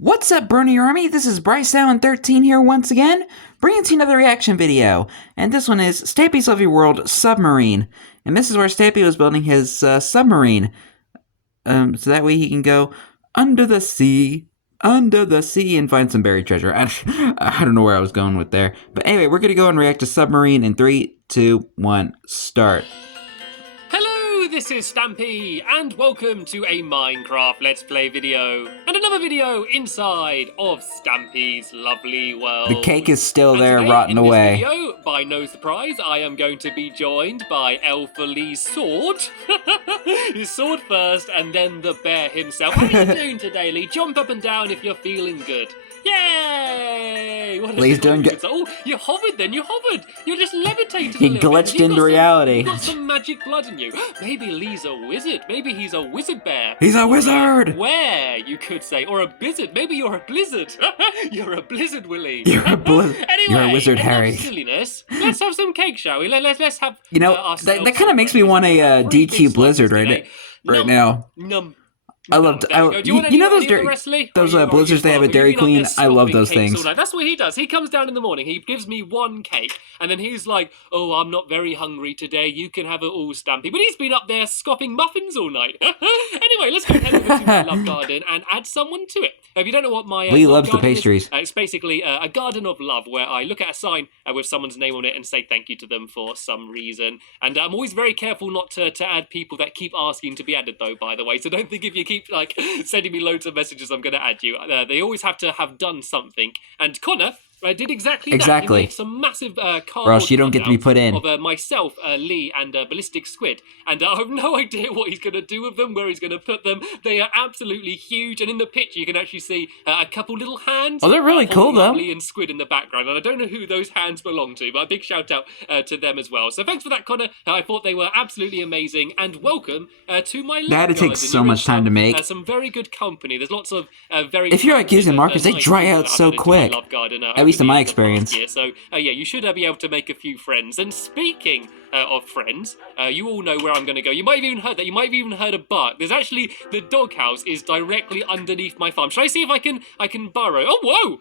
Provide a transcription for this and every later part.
What's up, Bernie Army? This is BryceAllen13 here once again, bringing to you another reaction video. And this one is Stampy's Lovely World Submarine. And this is where Stampy was building his submarine. So that way he can go under the sea, and find some buried treasure. I don't know where I was going with there. But anyway, we're going to go and react to Submarine in 3, 2, 1, start. This is Stampy, and welcome to a Minecraft Let's Play video, and another video inside of Stampy's Lovely World. The cake is still there, today, rotting away. In this video, by no surprise, I am going to be joined by Alpha Lee's sword. His sword first, and then the bear himself. How are you doing today, Lee? Jump up and down if you're feeling good. Yay! Lee's doing good. Oh, you hovered then, you hovered. You just levitated a He little bit. glitched into reality. You've got some magic blood in you. Maybe Lee's a wizard. Maybe he's a wizard bear. He's a wizard! Where, you could say. Or a blizzard. Maybe you're a blizzard. You're a blizzard, Willy. You're a blizzard. Anyway, You're a wizard, Harry. Silliness. Let's have some cake, shall we? Let's have. You know, that kind of makes me want a DQ Blizzard right now. I love. You know those blizzards they have at Dairy Queen. I love those things. That's what he does. He comes down in the morning. He gives me one cake, and then he's like, "Oh, I'm not very hungry today. You can have it all, Stampy." But he's been up there scoffing muffins all night. Anyway, let's go head over to my love garden and add someone to it. If you don't know what my Lee loves the pastries. it's basically a garden of love where I look at a sign with someone's name on it and say thank you to them for some reason. And I'm always very careful not to add people that keep asking to be added, though. By the way, so don't think if you keep like sending me loads of messages I'm going to add you. They always have to have done something. And Connor did exactly that. He made some massive cardboard or else you don't get to be put in. Of myself, Lee, and Ballistic Squid. And I have no idea what he's going to do with them, where he's going to put them. They are absolutely huge. And in the picture, you can actually see a couple little hands. Oh, they're really cool, though. Lee and Squid in the background. And I don't know who those hands belong to, but a big shout out to them as well. So thanks for that, Connor. I thought they were absolutely amazing. And welcome to my love garden. That takes so much time to make. Some very good company. There's lots of very. If you're like using markers, they dry out so quick. At least in my experience. So yeah, you should be able to make a few friends. And speaking of friends, you all know where I'm going to go. You might have even heard that. You might have even heard a bark. There's actually the doghouse is directly underneath my farm. Should I see if I can burrow? Oh whoa!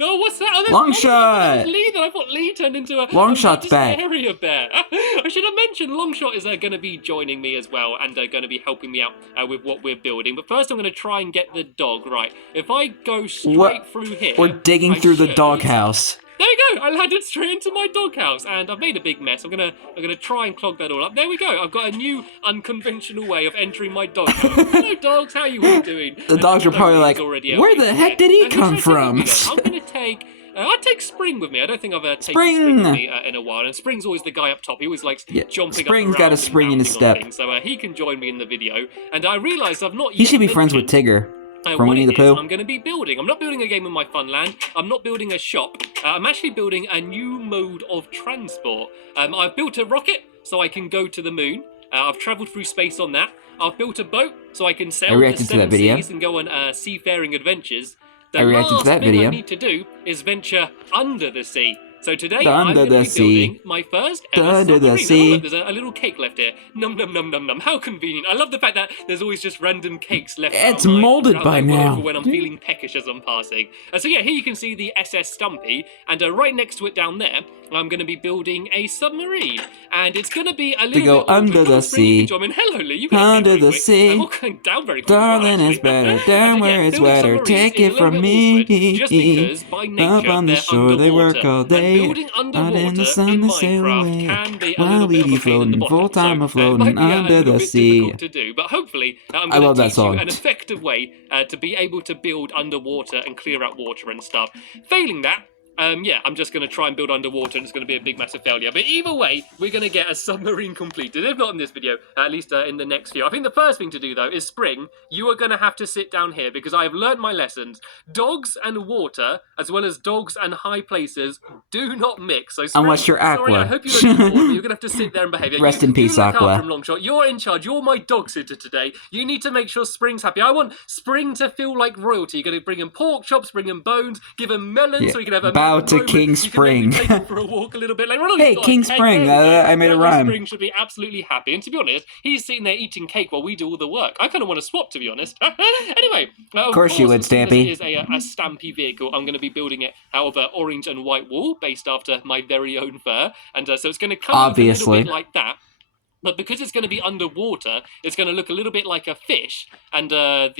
Oh, what's that? Oh, long shot. Lee. Then I thought Lee turned into a long shot's back. Area bear. I should have mentioned Longshot is going to be joining me as well and going to be helping me out with what we're building. But first, I'm going to try and get the dog right. If I go straight through here, we're digging through the doghouse. There we go. I landed straight into my doghouse, and I've made a big mess. I'm gonna try and clog that all up. There we go. I've got a new unconventional way of entering my doghouse. Hello, dogs. How you all doing? The dogs are probably like, where the heck did he come from? I'm gonna take. I'd take Spring with me. I don't think I've taken Spring with me in a while. And Spring's always the guy up top. He always likes jumping Spring's up got a spring in his step. So he can join me in the video. And I realised I've not. He should be friends with Tigger. From Winnie the Pooh. I'm going to be building. I'm not building a game in my Funland. I'm not building a shop. I'm actually building a new mode of transport. I've built a rocket so I can go to the moon. I've travelled through space on that. I've built a boat so I can sail the seven seas and go on seafaring adventures. The last thing I need to do is venture under the sea. So today I'm going to be building my first ever submarine. Look, there's a little cake left here. Num num num num num. How convenient. I love the fact that there's always just random cakes left. It's molded by now. When I'm feeling peckish as I'm passing. So yeah, here you can see the SS Stumpy, and right next to it down there, I'm going to be building a submarine, and it's going to be a little go bit under the sea. Hello, Lee. You under the sea. I'm all going down very quickly. Darling, it's better down where it's wetter. Take it from me. Just because by nature up on the shore they work all day. Building underwater out in the sun they sail away. Can be a while little bit we be of a pain in the floating bottom. full time of floating Might be under the bit sea. difficult to do, but hopefully I'm I love going that to teach you song. an effective way to be able to build underwater and clear out water and stuff. Failing that, yeah, I'm just going to try and build underwater and it's going to be a big, massive failure. But either way, we're going to get a submarine completed. If not in this video, at least in the next few. I think the first thing to do, though, is Spring, you are going to have to sit down here because I have learned my lessons. Dogs and water, as well as dogs and high places, do not mix. So Spring, unless you're Aqua. Sorry, I hope you don't support me. You're going to have to sit there and behave. Rest in peace, Aqua. From Longshot. You're in charge. You're my dog sitter today. You need to make sure Spring's happy. I want Spring to feel like royalty. You're going to bring him pork chops, bring him bones, give him melons so he can have a Bow to King Spring. You can maybe take him for a walk a little bit later. Hey, King Spring, I made a rhyme. Spring should be absolutely happy. And to be honest, he's sitting there eating cake while we do all the work. I kind of want to swap, to be honest. Anyway, of course you would, Stampy. This is a Stampy vehicle. I'm going to be building it out of orange and white wool, based after my very own fur. And so it's going to come a little bit like that. But because it's going to be underwater, it's going to look a little bit like a fish. And the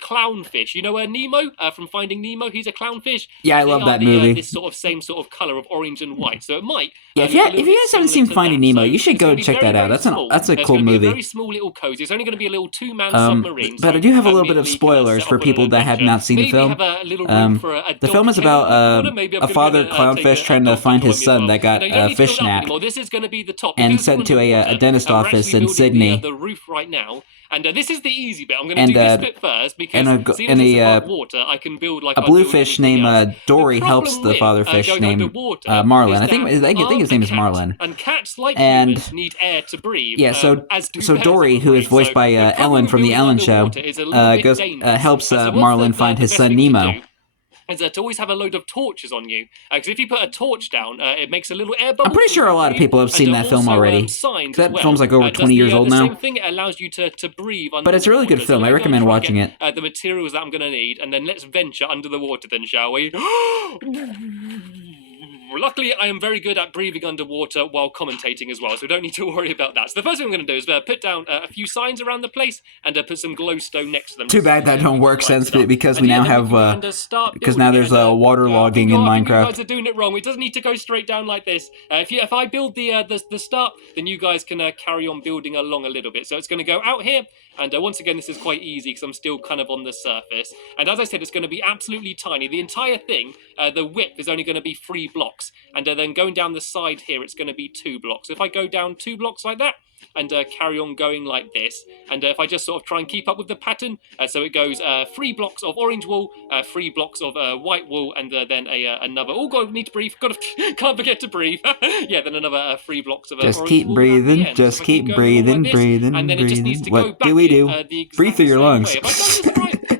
clownfish, you know Nemo from Finding Nemo? He's a clownfish. Yeah, I love that movie. This same sort of color of orange and white. So it might. Yeah, if you guys haven't seen Finding Nemo, you should go check that out. That's a cool movie. Be a very small little cozy. It's only going to be a little 2-man submarine. But I do have a little bit of spoilers for people that have not seen the film. The film is about a father clownfish trying to find his son that got fish snapped and sent to a dentist office in Sydney. The roof right now, and this is the easy bit. I'm going to do this bit first because water, I can build like a bluefish named Dory helps the father fish named Marlin. I think his name is Marlin. And cats like humans need air to breathe. Yeah, so Dory, who is voiced by Ellen from the Ellen Show, helps Marlin find his son Nemo. Is to always have a load of torches on you. Because if you put a torch down, it makes a little air bubble. I'm pretty sure a lot of people have seen that film already. That film's like over 20 years old now. Same thing, it allows you to breathe under But it's a really good film. I recommend watching it. The materials that I'm going to need, and then let's venture under the water then, shall we? Luckily, I am very good at breathing underwater while commentating as well, so don't need to worry about that. So the first thing I'm going to do is put down a few signs around the place and put some glowstone next to them. Too bad that don't work, Sense, because we now have because now there's waterlogging in Minecraft. You guys are doing it wrong. It doesn't need to go straight down like this. If I build the start, then you guys can carry on building along a little bit. So it's going to go out here, and once again, this is quite easy because I'm still kind of on the surface. And as I said, it's going to be absolutely tiny. The entire thing, the width is only going to be 3 blocks. And then going down the side here, it's going to be 2 blocks. If I go down 2 blocks like that, and carry on going like this, and if I just sort of try and keep up with the pattern, so it goes 3 blocks of orange wool, 3 blocks of white wool, and then another. Oh God, need to breathe. Can't forget to breathe. Yeah, then another 3 blocks of just orange keep wool breathing. Just keep breathing, breathing, and then it just needs to what go back do we do? Breathe through your lungs.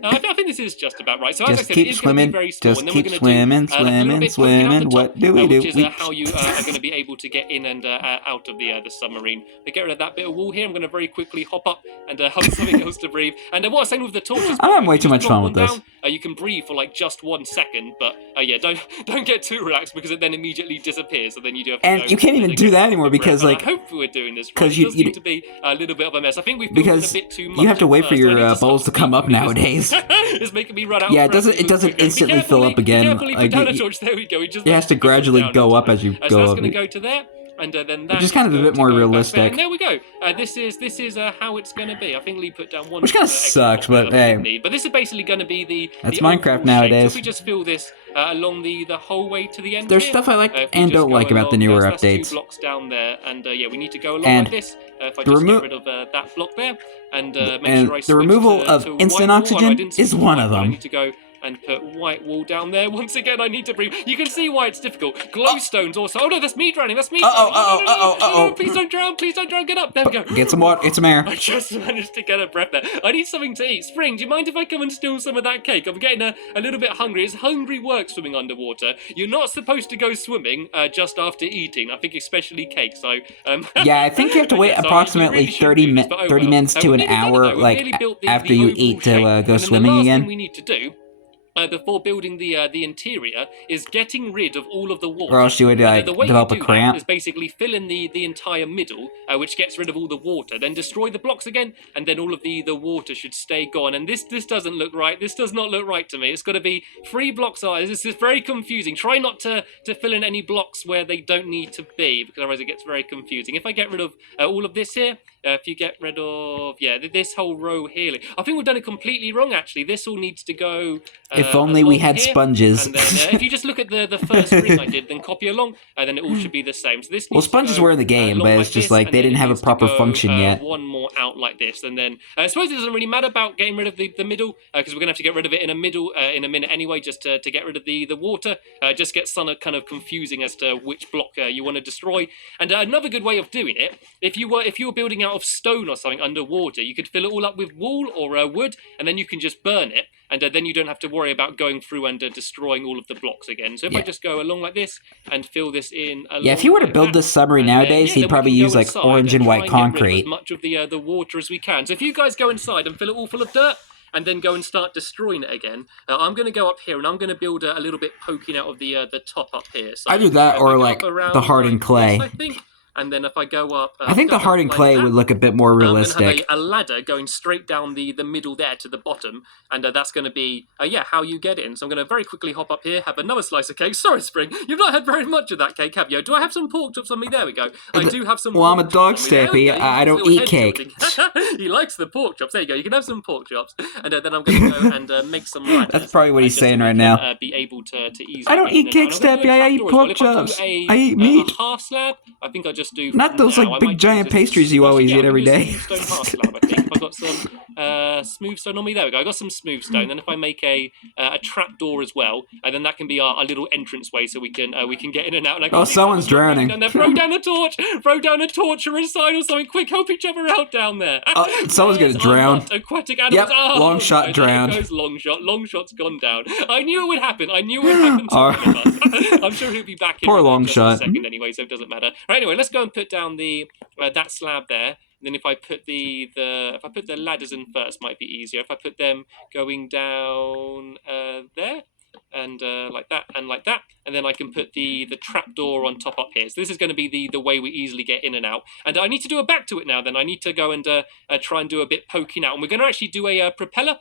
I think this is just about right. So just as I said, keep it is swimming. Very small, just keep swimming, swimming. What do we do? Which is how you are going to be able to get in and out of the submarine. To get rid of that bit of wool here, I'm going to very quickly hop up and have something else to breathe. And what I was saying with the torches, I'm having way too much fun with this. You can breathe for like just 1 second, but yeah, don't get too relaxed because it then immediately disappears. So then you do have to and you can't even do that anymore because like I hope we're doing this right. It does seem to be a little bit of a mess. I think we've built a bit too much. You have to wait for your bowls to come up nowadays. It's making me run out. Yeah, it doesn't instantly fill up again. There we go. It has to gradually go up as you go up. So that's going to go to there. And then that which is kind of a bit more realistic. And there we go. This is how it's going to be. I think Lee put down one. Which kind of sucks, but hey. But this is basically going to be that's Minecraft nowadays. So if we just fill this along the whole way to the end. There's stuff I like and don't like about the newer updates. 2 blocks down there, and yeah, we need to go along like this. If I just get rid of that block there, and make sure I the removal of instant oxygen is one of them. I need to go and put white wool down there. Once again, I need to breathe. You can see why it's difficult. Glowstones also. Oh no, that's me drowning. That's me. Please don't drown. Please don't drown. Get up. There we go. Get some water. Get some air. I just managed to get a breath there. I need something to eat. Spring, do you mind if I come and steal some of that cake? I'm getting a little bit hungry. It's hungry work swimming underwater. You're not supposed to go swimming just after eating. I think especially cake. So yeah, I think you have to wait approximately 30 minutes to an hour, like after you eat to go swimming again. The last thing we need to do before building the interior is getting rid of all of the water. Or else you would develop a cramp. Is basically fill in the entire middle, which gets rid of all the water. Then destroy the blocks again, and then all of the water should stay gone. And this doesn't look right. This does not look right to me. It's got to be 3 blocks high. This is very confusing. Try not to fill in any blocks where they don't need to be, because otherwise it gets very confusing. If I get rid of all of this here, if you get rid of this whole row here, I think we've done it completely wrong. Actually, this all needs to go. If only we had sponges. And then, if you just look at the first ring I did, then copy along, then it all should be the same. So this. Well, sponges were in the game, but it's just like they didn't have a proper function yet. One more out like this, and then I suppose it doesn't really matter about getting rid of the middle, because we're gonna have to get rid of it in a minute anyway, just to get rid of the water. Just gets kind of confusing as to which block you want to destroy. And another good way of doing it, if you were building out of stone or something underwater, you could fill it all up with wool or wood, and then you can just burn it. and then you don't have to worry about going through and destroying all of the blocks again. So if I just go along like this and fill this in along if you were to like build that, this submarine nowadays, he'd probably use like orange and white concrete. As much of the water as we can. So if you guys go inside and fill it all full of dirt, and then go and start destroying it again. I'm going to go up here, and I'm going to build a little bit poking out of the top up here. So I do that, or like the hardened clay. I think. And then if I go up... I think the hardened clay would look a bit more realistic. I'm going to have a ladder going straight down the middle there to the bottom, and that's going to be, how you get in. So I'm going to very quickly hop up here, have another slice of cake. Sorry, Spring, you've not had very much of that cake, have you? Do I have some pork chops on me? There we go. I do have some I'm a dog, Stampy. I don't eat cake. He likes the pork chops. There you go. You can have some pork chops. And then I'm going to go and make some ladders. That's probably what he's saying right now. Be able to easily I don't eat cake, Stampy. I eat pork chops. I eat meat. A half slab, I think I just do... Not those like big giant pastries you always eat every day. Stone half slab, I think. If I got some smooth stone on me, there we go. I got some smooth stone. Then if I make a trap door as well, and then that can be our little entrance way, so we can get in and out. And someone's drowning. And then throw down a torch, or a sign or something. Quick, help each other out down there. Someone's gonna drown. Aquatic animals. Yep, long shot drowned. There goes long shot. Long shot's gone down. I knew it would happen. To one of us. I'm sure he'll be back in Poor long shot. a second anyway, so it doesn't matter. Right, anyway, let's go and put down the that slab there. And then if I put the ladders in first, might be easier. If I put them going down there, and like that, and then I can put the trapdoor on top up here. So this is going to be the way we easily get in and out. And I need to do a back to it now. Then I need to go and try and do a bit poking out. And we're going to actually do a propeller.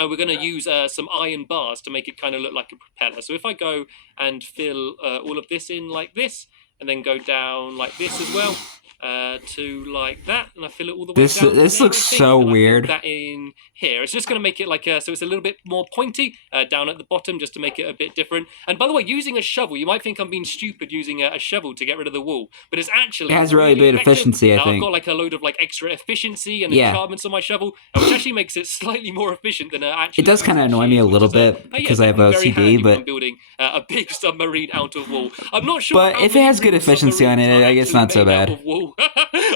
We're going to use some iron bars to make it kind of look like a propeller. So if I go and fill all of this in like this, and then go down like this as well, to like that, and I fill it all the way down. This looks so weird. That in here, it's just going to make it like so it's a little bit more pointy down at the bottom, just to make it a bit different. And by the way, using a shovel, you might think I'm being stupid using a shovel to get rid of the wool, but it's actually it has really good efficiency. I think I've got like a load of like extra efficiency and enchantments on my shovel, which actually makes it slightly more efficient than actually. It does kind of annoy me a little bit because I have OCD, but I'm building a big submarine out of wool. I'm not sure. But if it has good efficiency on it, I guess not so bad.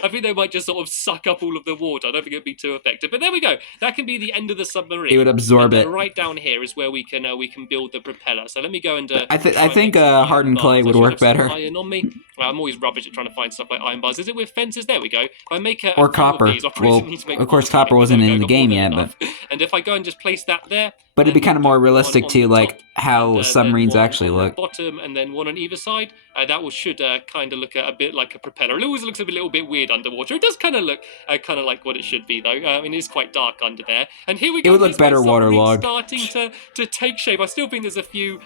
I think they might just sort of suck up all of the water. I don't think it'd be too effective. But there we go. That can be the end of the submarine. It would absorb it. Right down here is where we can build the propeller. So let me go and. I think hardened clay would work better. Iron on me. I'm always rubbish at trying to find stuff like iron bars. Is it with fences? There we go. If I make or copper. Well, of course, copper wasn't in the game yet, but. And if I go and just place that there. But it'd be kind of more realistic to like how submarines actually look. Bottom and then one on either side. That should kind of look a bit like a propeller. It always looks a little bit weird underwater. It does kind of look kind of like what it should be, though. I mean, it is quite dark under there. And here we go. It would look better waterlogged. Starting to take shape. I still think there's a few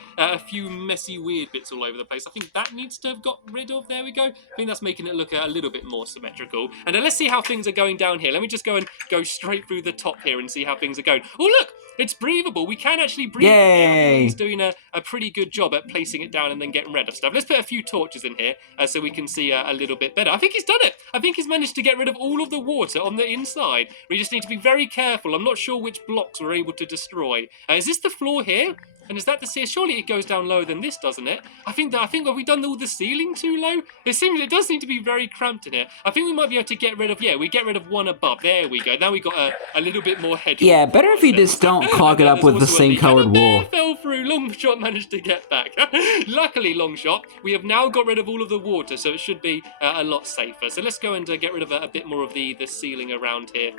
messy, weird bits all over the place. I think that needs to have got rid of. There we go. I think that's making it look a little bit more symmetrical. And let's see how things are going down here. Let me just go straight through the top here and see how things are going. Oh, look! It's breathable. We can actually breathe. Yay! He's doing a pretty good job at placing it down and then getting rid of stuff. Let's put a few torches in here so we can see a little bit better. I think he's done it. I think he's managed to get rid of all of the water on the inside. We just need to be very careful. I'm not sure which blocks we're able to destroy. Is this the floor here? And is that the ceiling? Surely it goes down lower than this, doesn't it? I think have we done all the ceiling too low? It does seem to be very cramped in here. I think we might be able to get rid of we get rid of one above. There we go. Now we got a little bit more headroom. Yeah, better if you just don't clog it up with the same colored wool. Fell through. Longshot managed to get back. Luckily, Longshot, we have now got rid of all of the water, so it should be a lot safer. So let's go and get rid of a bit more of the ceiling around here.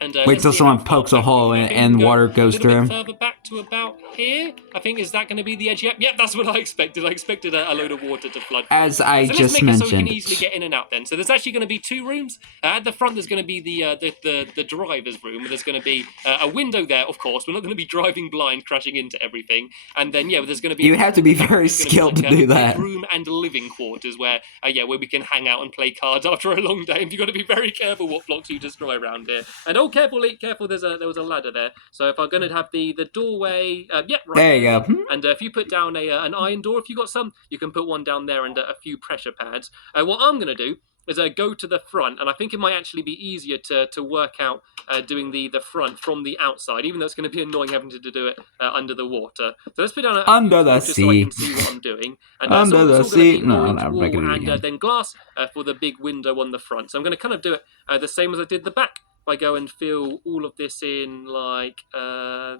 And, wait till someone pokes a hole and water goes through. A little bit further back to about here. I think, is that going to be the edge? Yep, that's what I expected. I expected a load of water to flood. As I just let's make mentioned. It so we can easily get in and out then. So there's actually going to be 2 rooms. At the front there's going to be the driver's room. There's going to be a window there, of course. We're not going to be driving blind, crashing into everything. And then, there's going to be... You have to be very skilled to do that. Room and living quarters where we can hang out and play cards after a long day. And you've got to be very careful what blocks you destroy around here. And careful, there was a ladder there. So if I'm going to have the doorway, right there you go. And if you put down an iron door, if you got some, you can put one down there and a few pressure pads. What I'm going to do is go to the front, and I think it might actually be easier to work out doing the front from the outside, even though it's going to be annoying having to do it under the water. So let's put down under the sea, so I can see what I'm doing. And, under the sea, and then glass for the big window on the front. So I'm going to kind of do it the same as I did the back. if I go and fill all of this in like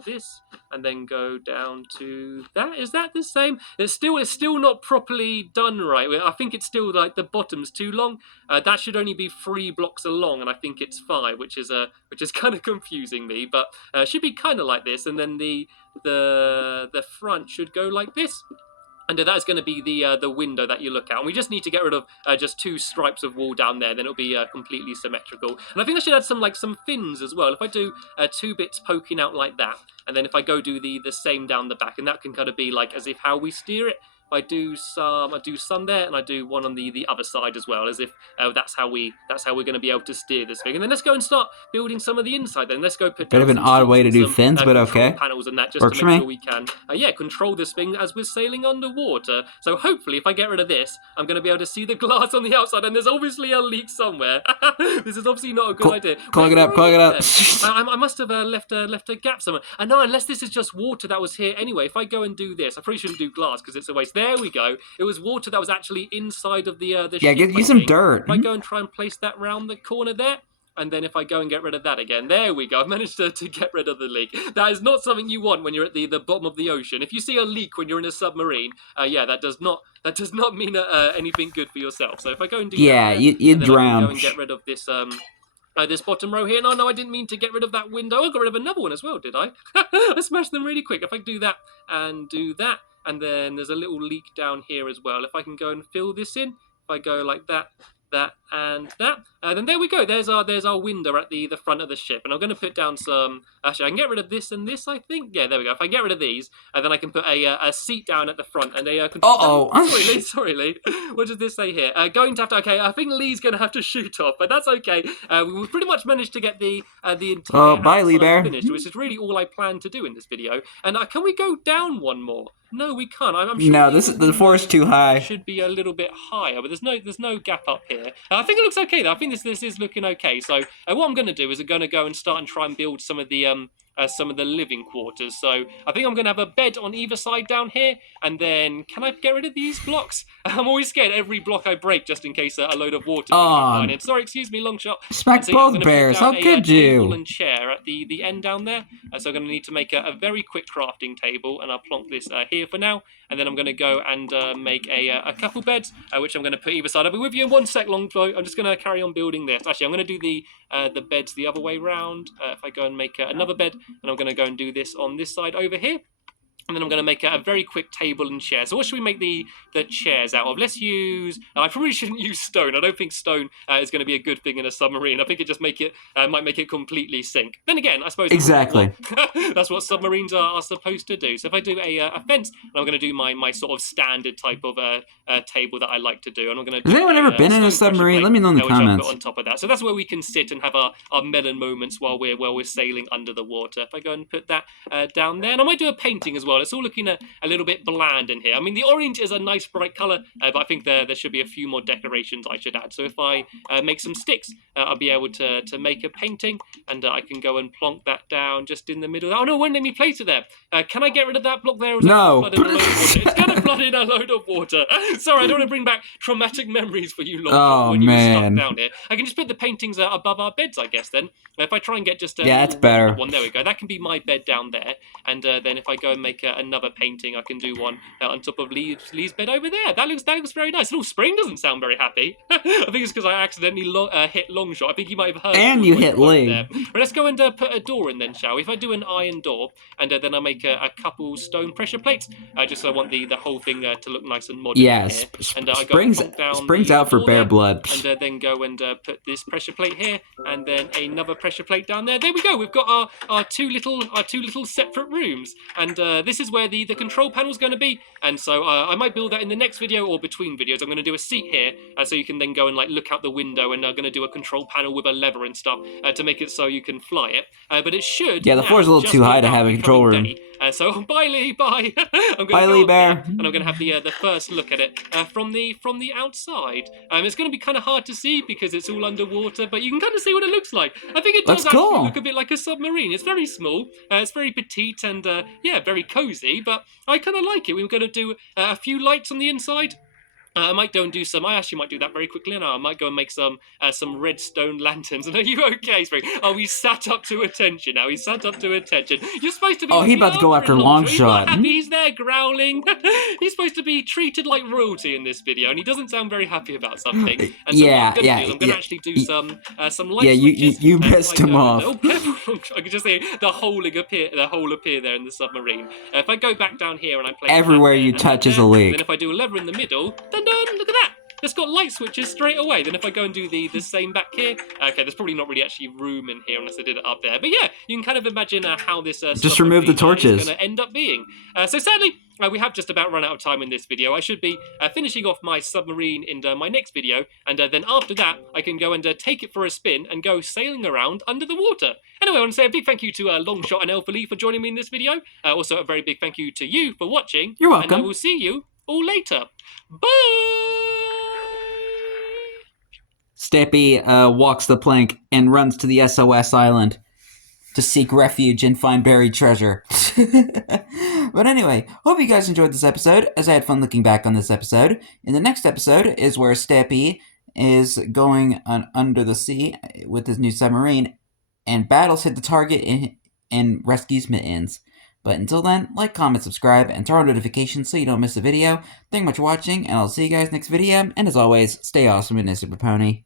this, and then go down to that, is that the same? It's still not properly done right. I think it's still like the bottom's too long. That should only be 3 blocks along, and I think it's 5, which is kind of confusing me. But should be kind of like this, and then the front should go like this. And that's going to be the window that you look at. And we just need to get rid of just 2 stripes of wall down there. Then it'll be completely symmetrical. And I think I should add some fins as well. If I do 2 bits poking out like that, and then if I go do the same down the back, and that can kind of be like as if how we steer it. I do some there, and I do one on the other side as well, as if that's how we're going to be able to steer this thing. And then let's go and start building some of the inside. Then let's go put Bit down of an some odd way to do some, fins, but okay. Panels and that just Works to make sure we can control this thing as we're sailing underwater. So hopefully, if I get rid of this, I'm going to be able to see the glass on the outside. And there's obviously a leak somewhere. This is obviously not a good idea. Clog it up. I must have left a gap somewhere. And no, unless this is just water that was here anyway. If I go and do this, I probably shouldn't do glass because it's a waste. There we go. It was water that was actually inside of the yeah, ship, get some dirt. If I go and try and place that round the corner there, and then if I go and get rid of that again, there we go. I've managed to get rid of the leak. That is not something you want when you're at the bottom of the ocean. If you see a leak when you're in a submarine, that does not mean anything good for yourself. So if I go and do that, you drown. Go and get rid of this this bottom row here. No, I didn't mean to get rid of that window. I got rid of another one as well, did I? I smashed them really quick. If I do that and do that, and then there's a little leak down here as well. If I can go and fill this in, if I go like that, and that, then there we go. There's our window at the front of the ship. And I'm going to put down some. Actually, I can get rid of this and this, I think. Yeah, there we go. If I get rid of these, then I can put a seat down at the front and a control. Sorry, Lee. What does this say here? Going to have to. Okay, I think Lee's going to have to shoot off, but that's okay. We pretty much managed to get the entire bye, Lee Bear. finished, which is really all I planned to do in this video. And can we go down one more? No, we can't. I'm sure. No, the floor is too high. Should be a little bit higher, but there's no gap up here. I think it looks okay though. I think this is looking okay. So what I'm going to do is I'm going to go and start and try and build some of the living quarters. So I think I'm going to have a bed on either side down here, and then can I get rid of these blocks? I'm always scared every block I break just in case a load of water comes in. Sorry, excuse me, long shot. Smack both bears. How could you? Table and chair at the end down there. So I'm going to need to make a very quick crafting table, and I'll plonk this here for now. And then I'm going to go and make a couple beds, which I'm going to put either side. I'll be with you in 1 sec, long shot. I'm just going to carry on building this. Actually, I'm going to do the beds the other way round. If I go and make another bed, and I'm going to go and do this on this side over here. And then I'm going to make a very quick table and chair. So what should we make the chairs out of? Let's use... I probably shouldn't use stone. I don't think stone is going to be a good thing in a submarine. I think it just might make it completely sink. Then again, I suppose... Exactly. That's what submarines are supposed to do. So if I do a fence, and I'm going to do my sort of standard type of table that I like to do. And I'm going to... Has anyone ever been in a submarine? Let me know in the comments. On top of that. So that's where we can sit and have our melon moments while we're sailing under the water. If I go and put that down there. And I might do a painting as well. It's all looking a little bit bland in here. I mean, the orange is a nice bright colour, but I think there should be a few more decorations I should add. So if I make some sticks, I'll be able to make a painting, and I can go and plonk that down just in the middle. Oh no, it won't let me place it there. Can I get rid of that block there? Or is no. It's going to flood in a load of water. Sorry, I don't want to bring back traumatic memories for you lot when you were stuck down here. I can just put the paintings above our beds, I guess, then. If I try and get just that's better. One, there we go. That can be my bed down there. And then if I go and make another painting, I can do one on top of Lee's bed over there. That looks very nice. Little Spring doesn't sound very happy. I think it's because I accidentally hit Longshot. I think you might have heard. And you hit Lee. But let's go and put a door in then, shall we? If I do an iron door, and then I make a couple stone pressure plates, just so I want the whole thing to look nice and modern. Yeah, and I springs out for bear blood. And then go and put this pressure plate here, and then another pressure plate down there. There we go. We've got our two little separate rooms, and this is where the control panel's going to be. And so I might build that in the next video or between videos. I'm going to do a seat here, so you can then go and look out the window, and I'm going to do a control panel with a lever and stuff to make it so you can fly it. But it should. Yeah, the floor's a little too high to have a control room. So bye, Lee. Bye. I'm bye, Lee Bear. And I'm going to have the first look at it from the outside. It's going to be kind of hard to see because it's all underwater, but you can kind of see what it looks like. I think it does actually look a bit like a submarine. It's very small. It's very petite and very cozy. But I kind of like it. We're going to do a few lights on the inside. I might go and do some. I actually might do that very quickly now. I might go and make some redstone lanterns. And are you okay, Spring? Oh, he's sat up to attention now. He's sat up to attention. You're supposed to be. Oh, he's about to go after Longshot. He's not happy. He's there growling. He's supposed to be treated like royalty in this video, and he doesn't sound very happy about something. And so what I'm going to actually do some light switches. You pissed him off. Oh, I can just see the hole appear there in the submarine. If I go back down here and I place everywhere you touch is a leak. Then if I do a lever in the middle, dun dun, look at that. It's got light switches straight away. Then if I go and do the same back here, okay, there's probably not really actually room in here unless I did it up there. But yeah, you can kind of imagine how this just remove the torches is going to end up being. So sadly, we have just about run out of time in this video. I should be finishing off my submarine in my next video, and then after that, I can go and take it for a spin and go sailing around under the water. Anyway, I want to say a big thank you to Longshot and Elfily for joining me in this video. Also, a very big thank you to you for watching. You're welcome. And I will see you all later. Bye! Stampy walks the plank and runs to the SOS island to seek refuge and find buried treasure. But anyway, hope you guys enjoyed this episode, as I had fun looking back on this episode. In the next episode is where Stampy is going under the sea with his new submarine, and battles hit the target and rescues Mittens. But until then, like, comment, subscribe, and turn on notifications so you don't miss a video. Thank you much for watching, and I'll see you guys next video. And as always, stay awesome and Super Pony.